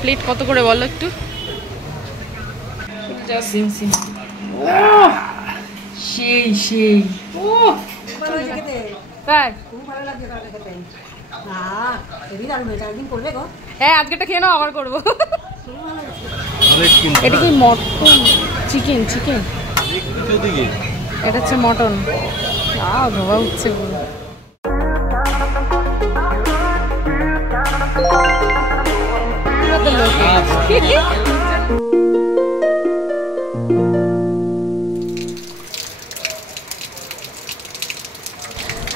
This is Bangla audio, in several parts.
প্লেট কত করে বলো একটু? সেই সেই ও হ্যাঁ, আজকেটা খেয়ে নাও, আবার করবো। এটা কি মটন? চিকেন চিকেন, এটা হচ্ছে মটন। ধোয়া উঠছে পুরো।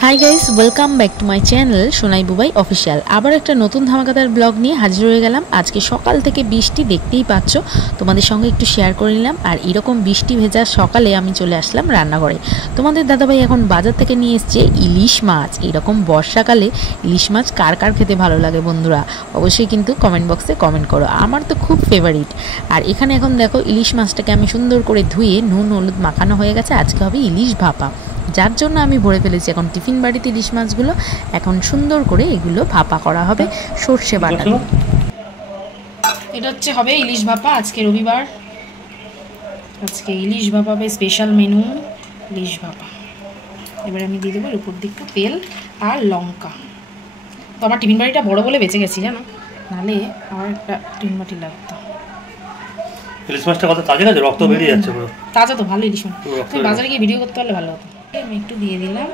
Hi guys, welcome back to my channel Sonai Bubai official. আবার একটা নতুন ধামাকাদার ব্লগ নিয়ে হাজির হয়ে গেলাম। আজকে সকাল থেকে বৃষ্টি, দেখতেই পাচ্ছ, তোমাদের সঙ্গে একটু শেয়ার করে নিলাম। আর এরকম বৃষ্টি ভেজা সকালে আমি চলে আসলাম রান্নাঘরে। তোমাদের দাদাভাই এখন বাজার থেকে নিয়ে এসছে ইলিশ মাছ। এরকম বর্ষাকালে ইলিশ মাছ কার কার খেতে ভালো লাগে বন্ধুরা, অবশ্যই কিন্তু কমেন্ট বক্সে কমেন্ট করো। আমার তো খুব ফেভারিট। আর এখানে এখন দেখো ইলিশ মাছটাকে আমি সুন্দর করে ধুয়ে নুন হলুদ মাখানো হয়ে গেছে। আজকে হবে ইলিশ ভাপা, যার জন্য আমি ভরে ফেলেছি এখন টিফিন বাড়িতে ইলিশ মাছগুলো। এখন সুন্দর করে এগুলো ভাপা করা হবে সর্ষে বাটা। এটা হচ্ছে হবে ইলিশ ভাপা। আজকে রবিবার, আজকে ইলিশ ভাপা হবে, স্পেশাল মেনু ইলিশ ভাপা। এবারে আমি দিয়ে দেবো উপর দিকটা তেল আর লঙ্কা। তো আমার টিফিন বাড়িটা বড় বলে বেঁচে গেছি জানো, নাহলে আমার একটা টিফিন বাটি লাগতো। ইলিশ মাছটা কত তাজা আছে, রক্ত বেরিয়ে যাচ্ছে পুরো। তাজা তো, ভালো ইলিশ মাছ। তুমি বাজারে গিয়ে ভিডিও করতে পারলে ভালো হতো। আমি একটু দিয়ে দিলাম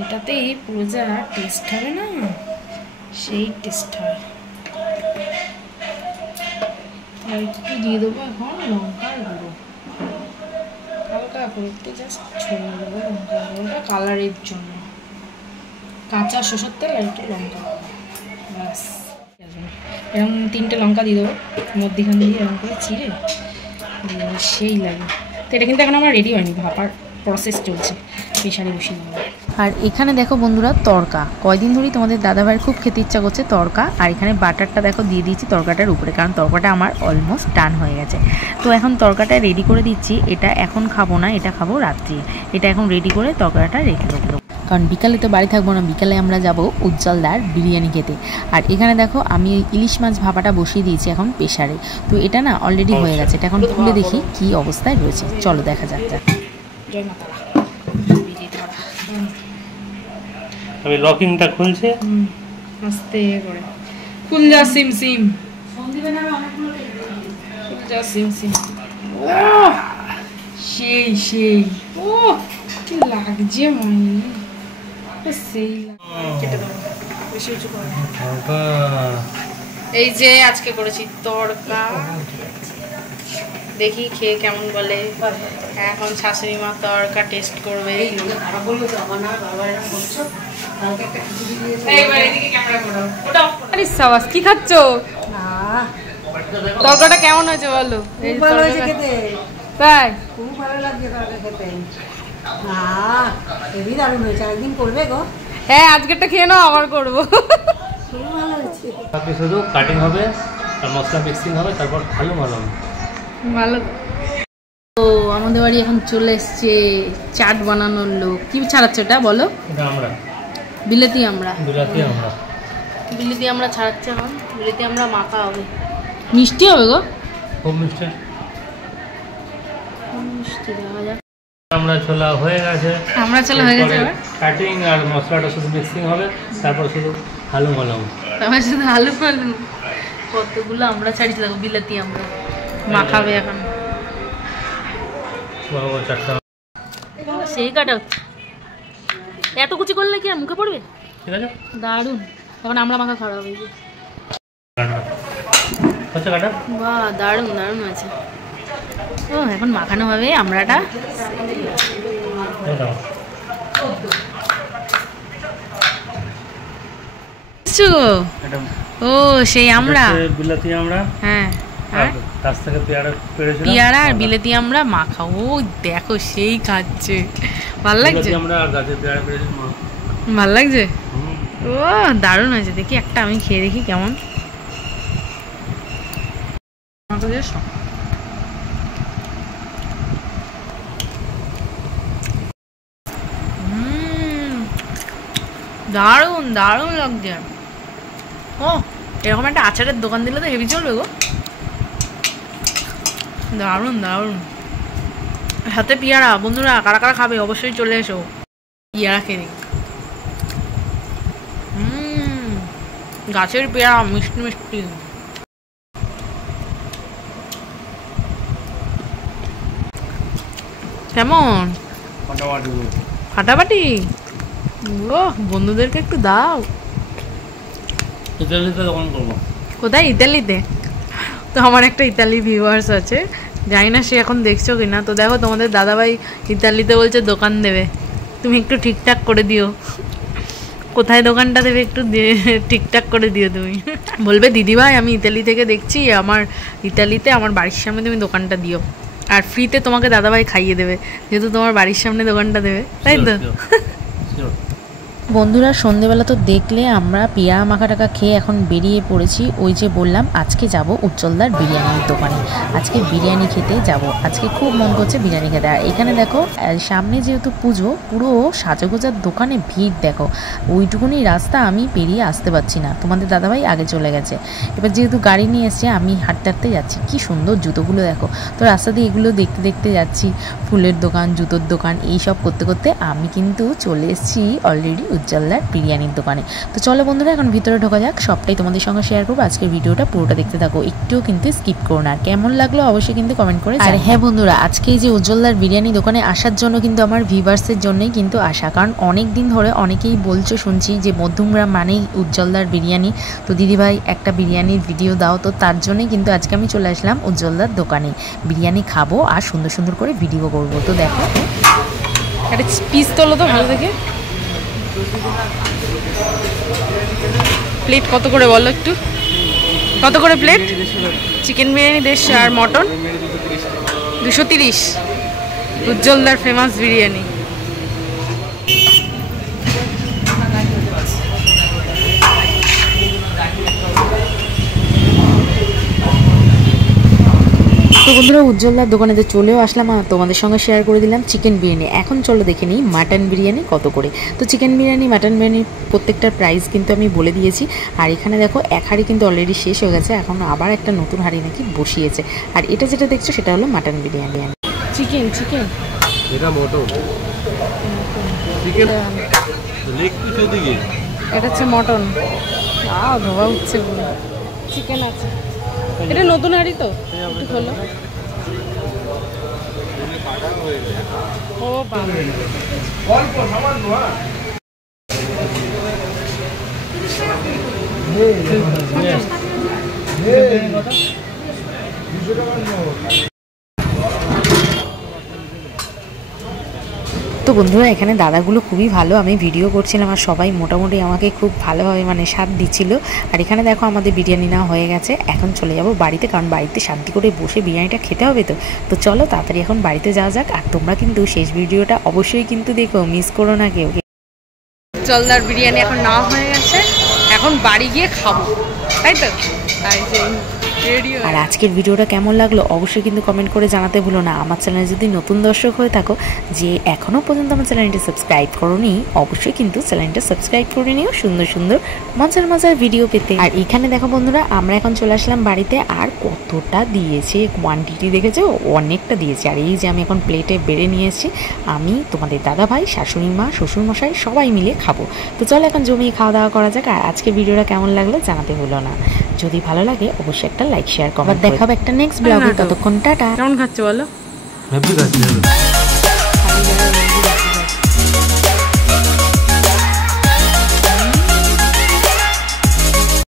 এটাতেই পুরো যা টেস্ট হবে না, সেই টেস্ট হবে। আর একটু দিয়ে দেবো এখন লঙ্কার গুঁড়ো, হালকা করে একটু জাস্ট ছড়িয়ে দেবো লঙ্কার গুঁড়োটা কালারের জন্য। কাঁচা সরষের তেল আর একটু লঙ্কা, ব্যাস। এরকম 3টে লঙ্কা দিয়ে দেবো মধ্যিখান দিয়ে, এরকম করে চিড়ে সেই লাগে। তো এটা কিন্তু এখন আমার রেডি হয়নি, ভাপার প্রসেস চলছে, প্রেশারে বসিয়ে দেবো। আর এখানে দেখো বন্ধুরা তড়কা, কয়দিন ধরেই তোমাদের দাদাভাইয়ের খুব খেতে ইচ্ছা করছে তড়কা। আর এখানে বাটারটা দেখো দিয়ে দিয়েছি তড়কাটার উপরে, কারণ তড়কাটা আমার অলমোস্ট ডান হয়ে গেছে। তো এখন তড়কাটা রেডি করে দিচ্ছি। এটা এখন খাবো না, এটা খাবো রাত্রি। এটা এখন রেডি করে তড়কাটা রেখে দেবো, কারণ বিকালে তো বাড়ি থাকবো না। বিকালে আমরা যাব উজ্জ্বলদার বিরিয়ানি খেতে। আর এখানে দেখো আমি ইলিশ মাছ ভাপাটা বসিয়ে দিয়েছি এখন প্রেশারে। তো এটা না অলরেডি হয়ে গেছে। এটা এখন খুলে দেখি কি অবস্থায় রয়েছে, চলো দেখা যাক। আমি লকিংটা খুলছি, আস্তে করে খুল যা, সিম সিম যা, সিম সিম। সেই সেই ও কি লাগছে মনে, সেই কেটে দাও, বেশি উঁচু করে। এই যে আজকে করেছি তড়কা, দেখি খেয়ে কেমন বলে। এখন শাশুড়ি মা তড়কা টেস্ট করবে। কি খাচ্ছ? তরকাটা কেমন হয়েছে বলো? তাই খুব ভালো লাগছে তরকা খেতে। হেবি দারুণ হয়েছে, একদিন করবে গো। হ্যাঁ, আজকেরটা খেয়ে নাও, আবার করবো। খুব ভালো হয়েছে। বাকি শুধু কাটিং হবে আর মশলা মিক্সিং হবে, তারপর ভালো ভালো ভালো। তো আমাদের বাড়ি এখন চলে এসছে চাট বানানোর লোক। কি ছাড়াচ্ছে ওটা বলো? এটা আমরা বিলেতি আমরা, বিলেতি আমরা ছাড়াচ্ছে এখন। বিলেতি আমরা মাখা হবে, মিষ্টি হবে গো, খুব মিষ্টি। মিষ্টি দেওয়া যাক। আমরা ছোলা হয়ে গেছে, কাটিং আর মশলাটা শুধু মিক্সিং হবে, তারপর শুধু আলু মালাম, তারপর শুধু আলু মালু। কতগুলো আমরা ছাড়িয়েছি দেখো, বিলেতি আমরা মাখাবে এখন। সেই কাটা হচ্ছে, এত কুচি করলে কি আর মুখে পড়বে? ঠিক আছে, দারুণ। এখন আমরা মাখা খাওয়া হবে। বাহ, দারুণ দারুণ আছে। ও এখন মাখানো হবে আমরাটা। ও সেই আমরা, বিলাতি আমরা, হ্যাঁ, পেয়ারা আর বিলেতি আমরা মাখা। ও দেখো সেই খাচ্ছে, ভাল লাগছে, ভাল লাগছে। ও দারুণ হয়েছে। দেখি একটা আমি খেয়ে দেখি কেমন। দারুণ দারুণ লাগছে। ও এরকম একটা আচারের দোকান দিলে তো হেভি চলবে গো। দারুণ দারুণ, সাথে পিয়ারা। বন্ধুরা কারা কারা খাবে অবশ্যই চলে এসো, পিয়ারা খেয়ে। গাছের পেয়ারা মিষ্টি মিষ্টি। কেমন ফাটাফাটি? ও বন্ধুদেরকে একটু দাও। ইতালিতে দোকান করবো। কোথায়? ইতালিতে? তো আমার একটা ইতালি ভিউয়ার্স আছে, জানি না সে এখন দেখছো কিনা। তো দেখো তোমাদের দাদাভাই ইতালিতে বলছে দোকান দেবে, তুমি একটু ঠিকঠাক করে দিও। কোথায় দোকানটা দেবে একটু ঠিকঠাক করে দিও তুমি। বলবে দিদিভাই আমি ইতালি থেকে দেখছি, আমার ইতালিতে আমার বাড়ির সামনে তুমি দোকানটা দিও, আর ফ্রিতে তোমাকে দাদাভাই খাইয়ে দেবে, যেহেতু তোমার বাড়ির সামনে দোকানটা দেবে, তাই তো? বন্ধুরা সন্ধেবেলা তো দেখলে আমরা পেয়ারা মাখা টাকা খেয়ে এখন বেরিয়ে পড়েছি। ওই যে বললাম আজকে যাব উজ্জ্বলদার বিরিয়ানির দোকানে, আজকে বিরিয়ানি খেতে যাব। আজকে খুব মন করছে বিরিয়ানি খেতে। আর এখানে দেখো সামনে যেহেতু পুজো, পুরো সাজাগোজার দোকানে ভিড় দেখো। ওইটুকুনি রাস্তা আমি পেরিয়ে আসতে পারছি না, তোমাদের দাদাভাই আগে চলে গেছে। এবার যেহেতু গাড়ি নিয়ে এসছে আমি হাঁটতে হাঁটতে যাচ্ছি। কি সুন্দর জুতোগুলো দেখো। তো রাস্তা দিয়ে এগুলো দেখতে দেখতে যাচ্ছি, ফুলের দোকান, জুতোর দোকান, এইসব করতে করতে আমি কিন্তু চলে এসেছি অলরেডি উজ্জ্বলদার বিরিয়ানির দোকানে। তো চলো বন্ধুরা এখন ভিতরে ঢোকা যাক, সবটাই তোমাদের সঙ্গে শেয়ার করবো। আজকের ভিডিওটা পুরোটা দেখতে থাকো, একটুও কিন্তু স্কিপ করো না। কেমন লাগলো অবশ্যই কিন্তু কমেন্ট করে। আর হ্যাঁ বন্ধুরা, আজকে এই যে উজ্জ্বলদার বিরিয়ানি দোকানে আসার জন্য কিন্তু আমার ভিউয়ার্সের জন্যই কিন্তু আসা, কারণ অনেক দিন ধরে অনেকেই বলছো শুনছি যে মধ্যমগ্রাম মানেই উজ্জ্বলদার বিরিয়ানি। তো দিদিভাই একটা বিরিয়ানির ভিডিও দাও, তো তার জন্যই কিন্তু আজকে আমি চলে আসলাম উজ্জ্বলদার দোকানে। বিরিয়ানি খাবো আর সুন্দর সুন্দর করে ভিডিও করবো। তো দেখো একটা পিস তোলো তো ভালো থেকে। প্লেট কত করে বলো একটু, কত করে প্লেট? চিকেন বিরিয়ানি 150 আর মটন 230। উজ্জ্বলদার ফেমাস বিরিয়ানি। তো বন্ধুরা উজ্জ্বলদার দোকানে তো চলেও আসলাম, আর তোমাদের সঙ্গে শেয়ার করে দিলাম চিকেন বিরিয়ানি। এখন চলো দেখে নিই মাটন বিরিয়ানি কত করে। তো চিকেন বিরিয়ানি, মাটন বিরিয়ানি প্রত্যেকটার প্রাইস কিন্তু আমি বলে দিয়েছি। আর এখানে দেখো এক হাঁড়ি কিন্তু অলরেডি শেষ হয়ে গেছে, এখন আবার একটা নতুন হাঁড়ি নাকি বসিয়েছে। আর এটা যেটা দেখছো সেটা হলো মাটন বিরিয়ানি। চিকেন চিকেন এটা মটন, চিকেন লেগ পিস ওদিকে, এটা হচ্ছে মটন। ধোয়া উঠছে পুরো। চিকেন আছে, এটা নতুন হাঁড়ি তো একটু খোলো। ও বাবা অল্প সামান্য। তো বন্ধুরা এখানে দাদাগুলো খুবই ভালো, আমি ভিডিও করছিলাম আর সবাই মোটামুটি আমাকে খুব ভালোভাবে মানে সাথ দিচ্ছিল। আর এখানে দেখো আমাদের বিরিয়ানি না হয়ে গেছে, এখন চলে যাব বাড়িতে, কারণ বাড়িতে শান্তি করে বসে বিরিয়ানিটা খেতে হবে। তো চলো তাড়াতাড়ি এখন বাড়িতে যাওয়া যাক। আর তোমরা কিন্তু শেষ ভিডিওটা অবশ্যই কিন্তু দেখো, মিস করো না কেউ। উজ্জ্বলদার বিরিয়ানি এখন না হয়ে গেছে, এখন বাড়ি গিয়ে খাবো, তাই তো? আর আজকের ভিডিওটা কেমন লাগলো অবশ্যই কিন্তু কমেন্ট করে জানাতে ভুলো না। আমার চ্যানেলে যদি নতুন দর্শক হয়ে থাকো, যে এখনও পর্যন্ত আমার চ্যানেলটি সাবস্ক্রাইব করোনি, অবশ্যই কিন্তু চ্যানেলটা সাবস্ক্রাইব করে নিও সুন্দর সুন্দর মজার মজার ভিডিও পেতে। আর এখানে দেখো বন্ধুরা আমরা এখন চলে আসলাম বাড়িতে। আর কতটা দিয়েছে, কোয়ান্টিটি দেখেছো, অনেকটা দিয়েছে। আর এই যে আমি এখন প্লেটে বেড়ে নিয়েছি, আমি, তোমাদের দাদা ভাই, শাশুড়ি মা, শ্বশুরমশাই সবাই মিলে খাবো। তো চলো এখন জমিয়ে খাওয়া দাওয়া করা যাক। আর আজকের ভিডিওটা কেমন লাগলো জানাতে ভুলো না। যদি ভালো লাগে অবশ্যই একটা লাইক শেয়ার কমেন্ট। দেখাবো একটা নেক্সট ব্লগে, ততক্ষণ টাটা। কেমন খাচ্ছ বলো? হ্যাপি খাচ্ছি।